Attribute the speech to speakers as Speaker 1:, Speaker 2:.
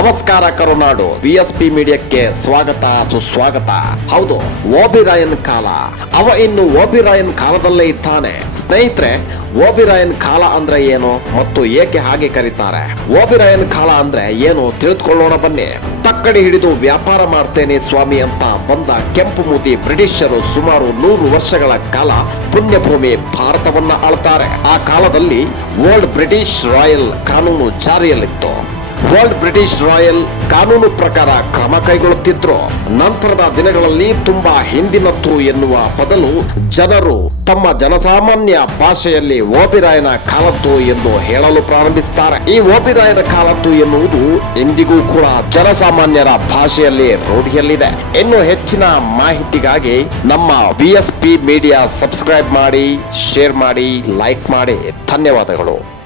Speaker 1: ನಮಸ್ಕಾರ ಕರುನಾಡು ಪಿ ಮೀಡಿಯಾಕ್ಕೆ ಸ್ವಾಗತ, ಸುಸ್ವಾಗತ. ಹೌದು, ಓಬಿರಾಯನ್ ಕಾಲ. ಅವ ಇನ್ನು ಓಬಿರಾಯನ್ ಕಾಲದಲ್ಲೇ ಇದ್ದಾನೆ. ಸ್ನೇಹಿತರೆ, ಓಬಿರಾಯನ್ ಕಾಲ ಅಂದ್ರೆ ಏನು ಮತ್ತು ಏಕೆ ಹಾಗೆ ಕರೀತಾರೆ? ಓಬಿರಾಯನ್ ಕಾಲ ಅಂದ್ರೆ ಏನು ತಿಳಿದುಕೊಳ್ಳೋಣ ಬನ್ನಿ. ತಕ್ಕಡಿ ಹಿಡಿದು ವ್ಯಾಪಾರ ಮಾಡ್ತೇನೆ ಸ್ವಾಮಿ ಅಂತ ಬಂದ ಕೆಂಪು ಮೂತಿ ಬ್ರಿಟಿಷರು ಸುಮಾರು ನೂರು ವರ್ಷಗಳ ಕಾಲ ಪುಣ್ಯಭೂಮಿ ಭಾರತವನ್ನ ಆಳ್ತಾರೆ. ಆ ಕಾಲದಲ್ಲಿ ಓಲ್ಡ್ ಬ್ರಿಟಿಷ್ ರಾಯಲ್ ಕಾನೂನು ಜಾರಿಯಲ್ಲಿತ್ತು. ವರ್ಲ್ಡ್ ಬ್ರಿಟಿಷ್ ರಾಯಲ್ ಕಾನೂನು ಪ್ರಕಾರ ಕ್ರಮ ಕೈಗೊಳ್ಳುತ್ತಿದ್ರು. ನಂತರದ ದಿನಗಳಲ್ಲಿ ತುಂಬಾ ಹಿಂದಿನತ್ತು ಎನ್ನುವ ಬದಲು ಜನರು ತಮ್ಮ ಜನಸಾಮಾನ್ಯ ಭಾಷೆಯಲ್ಲಿ ಓಬಿರಾಯನ ಕಾಲದ್ದು ಎಂದು ಹೇಳಲು ಪ್ರಾರಂಭಿಸುತ್ತಾರೆ. ಈ ಓಬಿರಾಯನ ಕಾಲದ್ದು ಎನ್ನುವುದು ಇಂದಿಗೂ ಕೂಡ ಜನಸಾಮಾನ್ಯರ ಭಾಷೆಯಲ್ಲಿ ರೂಢಿಯಲ್ಲಿದೆ. ಇನ್ನು ಹೆಚ್ಚಿನ ಮಾಹಿತಿಗಾಗಿ ನಮ್ಮ V S P media subscribe ಮಾಡಿ ಶೇರ್ ಮಾಡಿ ಲೈಕ್ ಮಾಡಿ. ಧನ್ಯವಾದಗಳು.